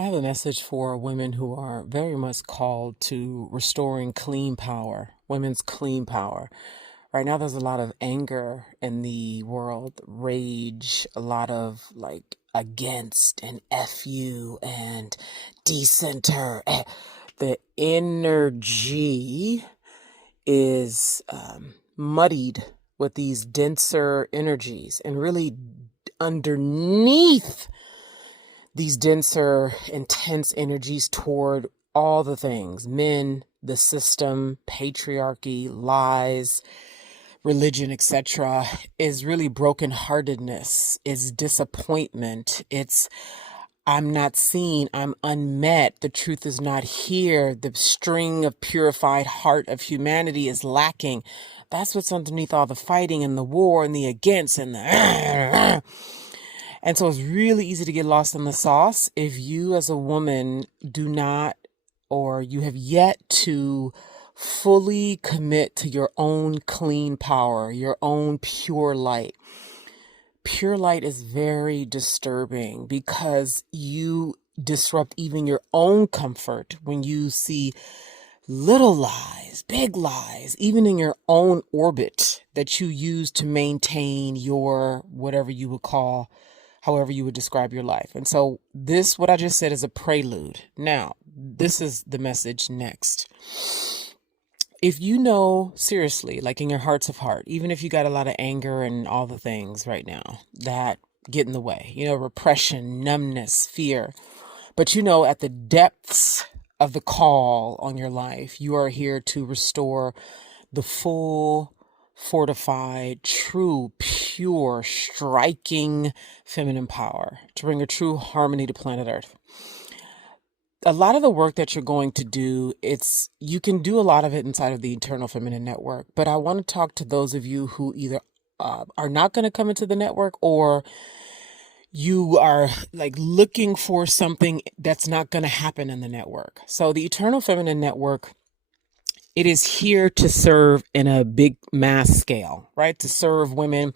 I have a message for women who are very much called to restoring clean power, women's clean power. Right now, there's a lot of anger in the world, rage, a lot of like against and F you and decenter. The energy is muddied with these denser energies, and really underneath these denser, intense energies toward all the things men, the system, patriarchy, lies, religion, etc., is really brokenheartedness, is disappointment, it's I'm not seen, I'm unmet, the truth is not here, the string of purified heart of humanity is lacking. That's what's underneath all the fighting and the war and the against and the and so it's really easy to get lost in the sauce if you as a woman do not, or you have yet to fully commit to your own clean power, your own pure light. Pure light is very disturbing because you disrupt even your own comfort when you see little lies, big lies, even in your own orbit that you use to maintain your whatever you would call, however you would describe your life. And so this, what I just said, is a prelude. Now, this is the message next. If you know seriously, like in your hearts of heart, even if you got a lot of anger and all the things right now that get in the way, repression, numbness, fear, but at the depths of the call on your life, you are here to restore the full, fortified, true, pure, striking feminine power, to bring a true harmony to planet Earth. A lot of the work that you're going to do, you can do a lot of it inside of the Eternal Feminine Network, but I want to talk to those of you who either are not going to come into the network, or you are like looking for something that's not going to happen in the network. So the Eternal Feminine Network, it is here to serve in a big mass scale, right? To serve women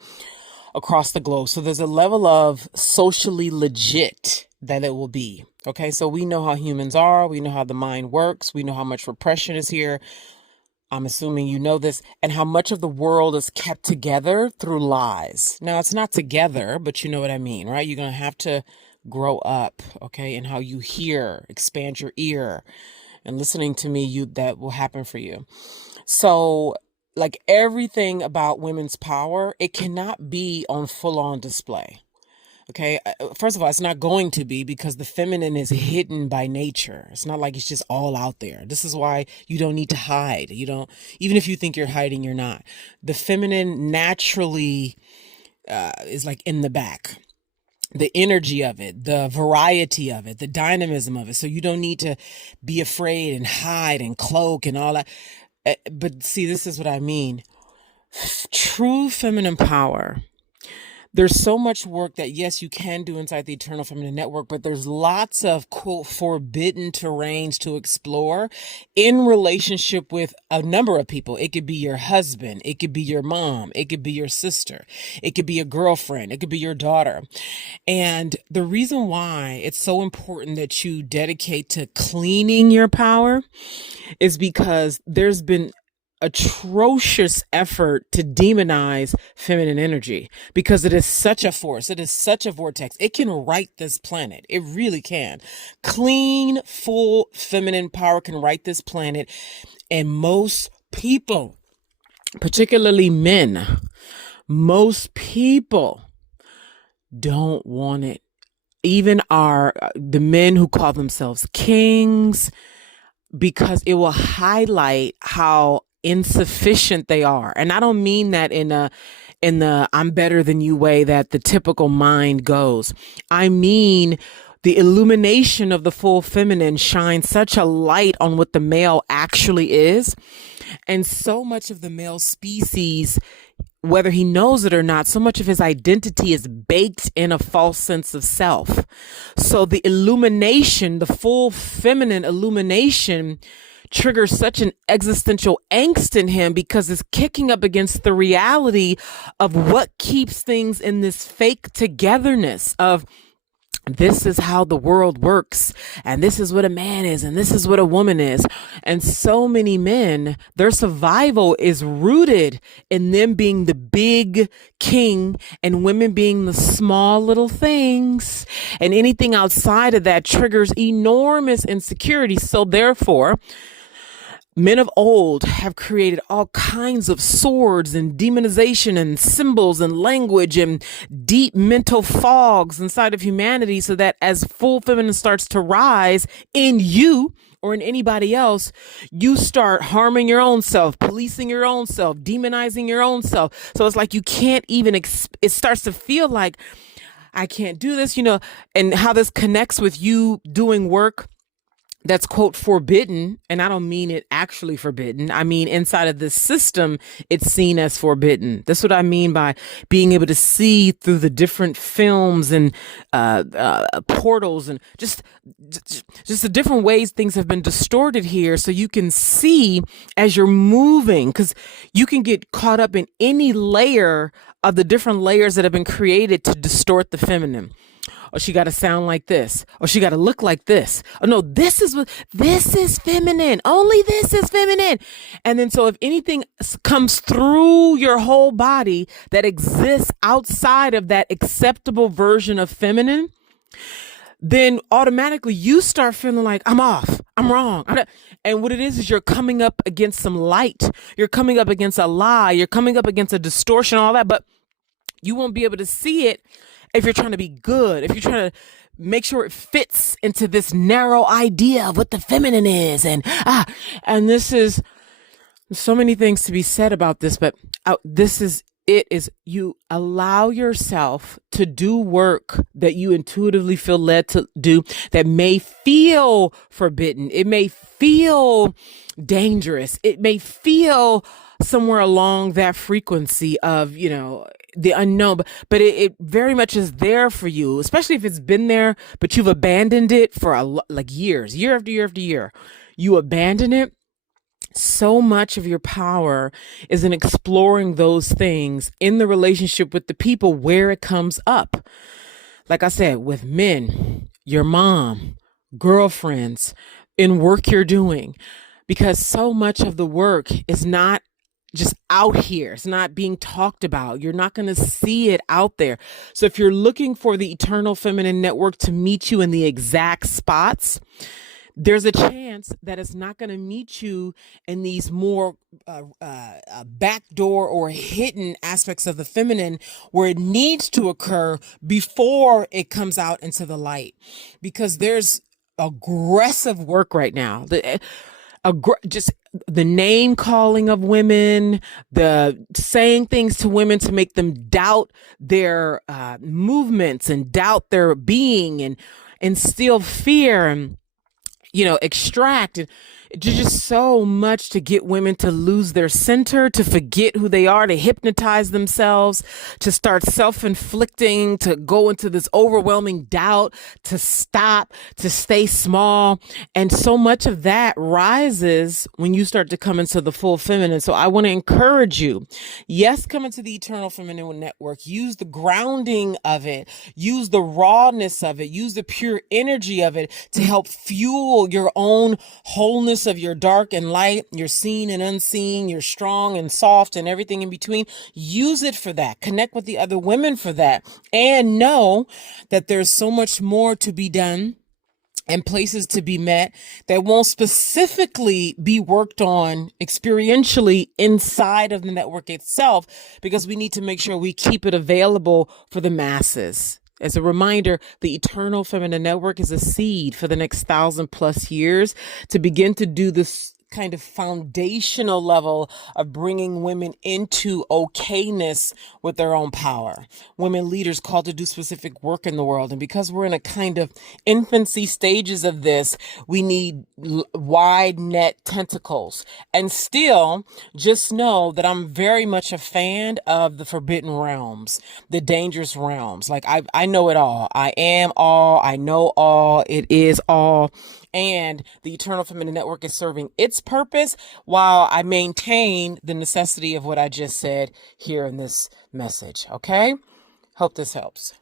across the globe. So there's a level of socially legit that it will be. Okay, so we know how humans are. We know how the mind works. We know how much repression is here. I'm assuming you know this, and how much of the world is kept together through lies. Now, it's not together, but you know what I mean, right? You're going to have to grow up, okay, and how you hear, expand your ear, and listening to me, that will happen for you. So, like everything about women's power, it cannot be on full-on display. Okay, first of all, it's not going to be, because the feminine is hidden by nature. It's not like it's just all out there. This is why you don't need to hide. Even if you think you're hiding, you're not. The feminine naturally is like in the back. The energy of it, the variety of it, the dynamism of it. So you don't need to be afraid and hide and cloak and all that. But see, this is what I mean. True feminine power. There's so much work that, yes, you can do inside the Eternal Feminine Network, but there's lots of, quote, forbidden terrains to explore in relationship with a number of people. It could be your husband. It could be your mom. It could be your sister. It could be a girlfriend. It could be your daughter. And the reason why it's so important that you dedicate to cleaning your power is because there's been atrocious effort to demonize feminine energy, because it is such a force. It is such a vortex. It can right this planet. It really can. Clean, full feminine power can right this planet. And most people, particularly men, most people don't want it. Even the men who call themselves kings, because it will highlight how insufficient they are. And I don't mean that in the I'm better than you way that the typical mind goes. I mean, the illumination of the full feminine shines such a light on what the male actually is. And so much of the male species, whether he knows it or not, so much of his identity is baked in a false sense of self. So the illumination, the full feminine illumination, triggers such an existential angst in him, because it's kicking up against the reality of what keeps things in this fake togetherness of This is how the world works, and this is what a man is, and this is what a woman is. And so many men, their survival is rooted in them being the big king and women being the small little things. And anything outside of that triggers enormous insecurity. So therefore, men of old have created all kinds of swords and demonization and symbols and language and deep mental fogs inside of humanity, so that as full feminine starts to rise in you or in anybody else, you start harming your own self, policing your own self, demonizing your own self. So it's like you can't even, it starts to feel like, I can't do this, and how this connects with you doing work that's quote forbidden. And I don't mean it actually forbidden. I mean, inside of this system, it's seen as forbidden. That's what I mean by being able to see through the different films and portals and just the different ways things have been distorted here. So you can see as you're moving, because you can get caught up in any layer of the different layers that have been created to distort the feminine. Or she got to sound like this, or she got to look like this. Oh no, this is feminine. Only this is feminine. And then so if anything comes through your whole body that exists outside of that acceptable version of feminine, then automatically you start feeling like, I'm off, I'm wrong. And what it is you're coming up against some light. You're coming up against a lie. You're coming up against a distortion, all that, but you won't be able to see it if you're trying to be good, if you're trying to make sure it fits into this narrow idea of what the feminine is. And this is so many things to be said about this, but you allow yourself to do work that you intuitively feel led to do that may feel forbidden. It may feel dangerous. It may feel somewhere along that frequency of, the unknown, but it very much is there for you, especially if it's been there, but you've abandoned it for years, year after year after year. You abandon it. So much of your power is in exploring those things in the relationship with the people where it comes up. Like I said, with men, your mom, girlfriends, in work you're doing, because so much of the work is not just out here. It's not being talked about. You're not going to see it out there. So if you're looking for the Eternal Feminine Network to meet you in the exact spots, there's a chance that it's not going to meet you in these more backdoor or hidden aspects of the feminine where it needs to occur before it comes out into the light. Because there's aggressive work right now. Just the name calling of women, the saying things to women to make them doubt their movements and doubt their being and instill fear and, extract. And just so much to get women to lose their center, to forget who they are, to hypnotize themselves, to start self-inflicting, to go into this overwhelming doubt, to stop, to stay small. And so much of that rises when you start to come into the full feminine. So I want to encourage you. Yes, come into the Eternal Feminine Network. Use the grounding of it. Use the rawness of it. Use the pure energy of it to help fuel your own wholeness of your dark and light, your seen and unseen, your strong and soft and everything in between. Use it for that. Connect with the other women for that. And know that there's so much more to be done and places to be met that won't specifically be worked on experientially inside of the network itself, because we need to make sure we keep it available for the masses. As a reminder, the Eternal Feminine Network is a seed for the next 1,000+ years to begin to do this kind of foundational level of bringing women into okayness with their own power. Women leaders called to do specific work in the world. And because we're in a kind of infancy stages of this, we need wide net tentacles. And still, just know that I'm very much a fan of the forbidden realms, the dangerous realms. Like I know it all. I am all. I know all. It is all. And the Eternal Feminine Network is serving its purpose while I maintain the necessity of what I just said here in this message. Okay? Hope this helps.